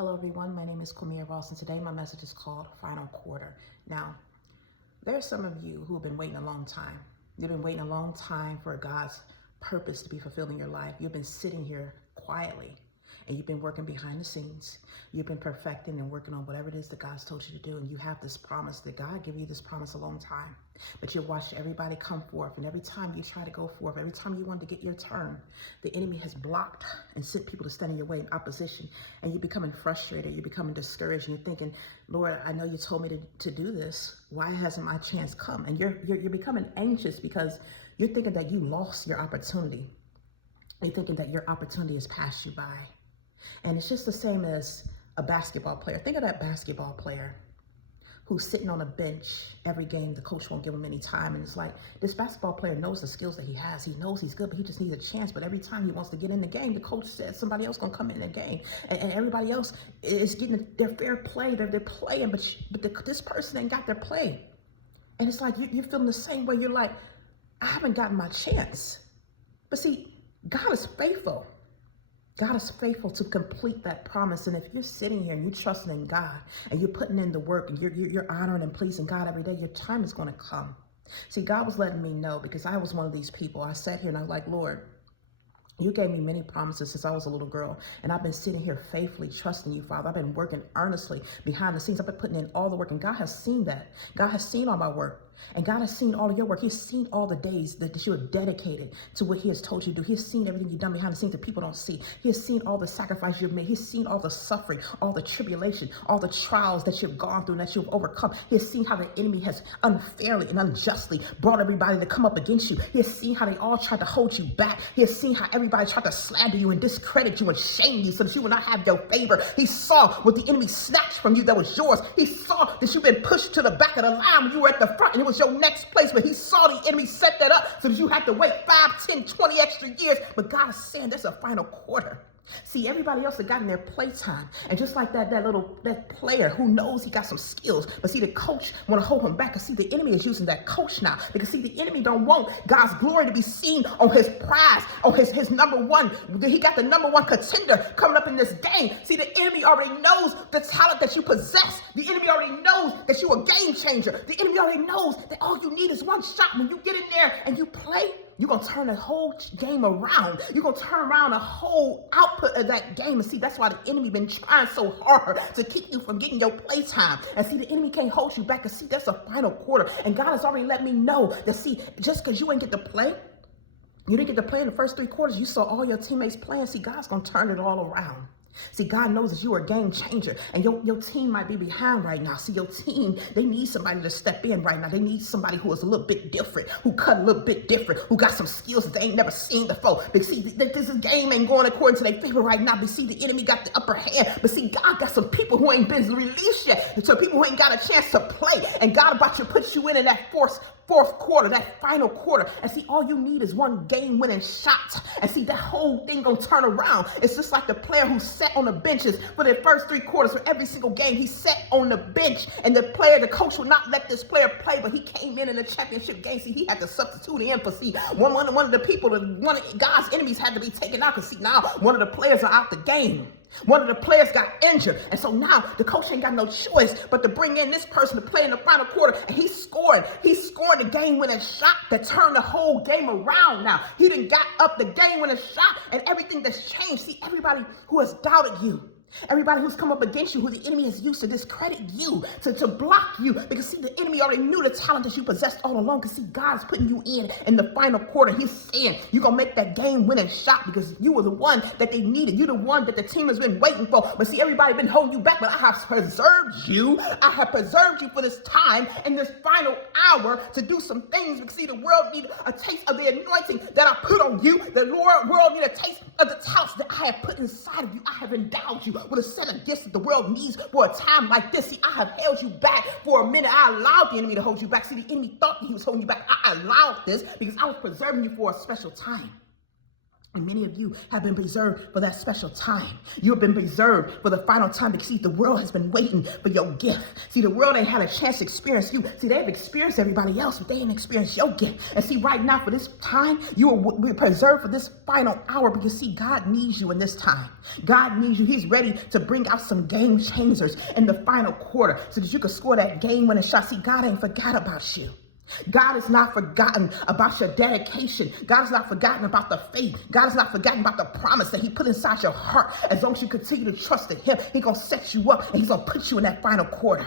Hello everyone, my name is Quamia Ross and today my message is called Final Quarter. Now, there are some of you who have been waiting a long time. You've been waiting a long time for God's purpose to be fulfilled in your life. You've been sitting here quietly and you've been working behind the scenes. You've been perfecting and working on whatever it is that God's told you to do, and you have this promise that God gave you this promise a long time. But you watch everybody come forth, and every time you try to go forth, every time you want to get your turn, the enemy has blocked and sent people to stand in your way in opposition, and you're becoming frustrated, you're becoming discouraged, and you're thinking, Lord, I know you told me to do this. Why hasn't my chance come? And you're becoming anxious because you're thinking that you lost your opportunity. You're thinking that your opportunity has passed you by. And it's just the same as a basketball player. Think of that basketball player who's sitting on a bench every game. The coach won't give him any time. And it's like, this basketball player knows the skills that he has. He knows he's good, but he just needs a chance. But every time he wants to get in the game, the coach says somebody else going to come in the game. And everybody else is getting their fair play. They're playing, but this person ain't got their play. And it's like, you're feeling the same way. You're like, I haven't gotten my chance. But see, God is faithful. God is faithful to complete that promise. And if you're sitting here and you're trusting in God and you're putting in the work and you're honoring and pleasing God every day, your time is going to come. See, God was letting me know, because I was one of these people. I sat here and I was like, Lord, you gave me many promises since I was a little girl, and I've been sitting here faithfully trusting you, Father. I've been working earnestly behind the scenes. I've been putting in all the work, and God has seen that. God has seen all my work. And God has seen all of your work. He's seen all the days that you are dedicated to what he has told you to do. He has seen everything you've done behind the scenes that people don't see. He has seen all the sacrifice you've made. He's seen all the suffering, all the tribulation, all the trials that you've gone through and that you've overcome. He has seen how the enemy has unfairly and unjustly brought everybody to come up against you. He has seen how they all tried to hold you back. He has seen how everybody tried to slander you and discredit you and shame you so that you will not have your favor. He saw what the enemy snatched from you that was yours. He saw that you've been pushed to the back of the line when you were at the front, and it was your next place, but he saw the enemy set that up so that you had to wait 5, 10, 20 extra years. But God is saying there's a final quarter. See, everybody else had gotten their playtime. And just like that player who knows he got some skills, but see, the coach want to hold him back. Because see, the enemy is using that coach now. Because see, the enemy don't want God's glory to be seen on his prize, on his number one. He got the number one contender coming up in this game. See, the enemy already knows the talent that you possess. The enemy already knows that you're a game changer. The enemy already knows that all you need is one shot. When you get in there and you play, you're going to turn the whole game around. You're going to turn around the whole output of that game. And see, that's why the enemy been trying so hard to keep you from getting your playtime. And see, the enemy can't hold you back. And see, that's a final quarter. And God has already let me know that, see, just because you ain't get to play, you didn't get to play in the first 3 quarters, you saw all your teammates playing. See, God's going to turn it all around. See, God knows that you are a game changer, and your team might be behind right now. See, your team, they need somebody to step in right now. They need somebody who is a little bit different, who cut a little bit different, who got some skills that they ain't never seen before. But see, this game ain't going according to their favor right now. But see, the enemy got the upper hand. But see, God got some people who ain't been released yet. So people who ain't got a chance to play. And God about to put you in that fourth quarter, that final quarter. And see, all you need is one game-winning shot. And see, that whole thing gonna turn around. It's just like the player who sat on the benches for the first 3 quarters for every single game. He sat on the bench, and the coach would not let this player play, but he came in the championship game. See, he had to substitute in for, see, one of the people, one of God's enemies had to be taken out, because see, now one of the players are out the game. One of the players got injured. And so now the coach ain't got no choice but to bring in this person to play in the final quarter. And he scored the game-winning shot that turned the whole game around now. He done got up the game-winning shot, and everything that's changed. See, everybody who has doubted you, everybody who's come up against you, who the enemy has used to discredit you, to block you. Because see, the enemy already knew the talent that you possessed all along. Because see, God's putting you in the final quarter. He's saying you're going to make that game-winning shot because you were the one that they needed. You're the one that the team has been waiting for. But see, everybody been holding you back. But I have preserved you. I have preserved you for this time in this final hour to do some things. Because see, the world need a taste of the anointing that I put on you. The world need a taste of the talents that I have put inside of you. I have endowed you with a set of gifts that the world needs for a time like this. See, I have held you back for a minute. I allowed the enemy to hold you back. See, the enemy thought that he was holding you back. I allowed this because I was preserving you for a special time. And many of you have been preserved for that special time. You have been preserved for the final time because, see, the world has been waiting for your gift. See, the world ain't had a chance to experience you. See, they've experienced everybody else, but they ain't experienced your gift. And see, right now, for this time, you are preserved for this final hour because, see, God needs you in this time. God needs you. He's ready to bring out some game changers in the final quarter so that you can score that game-winning shot. See, God ain't forgot about you. God is not forgotten about your dedication. God is not forgotten about the faith. God is not forgotten about the promise that he put inside your heart. As long as you continue to trust in him, he's going to set you up and he's going to put you in that final quarter.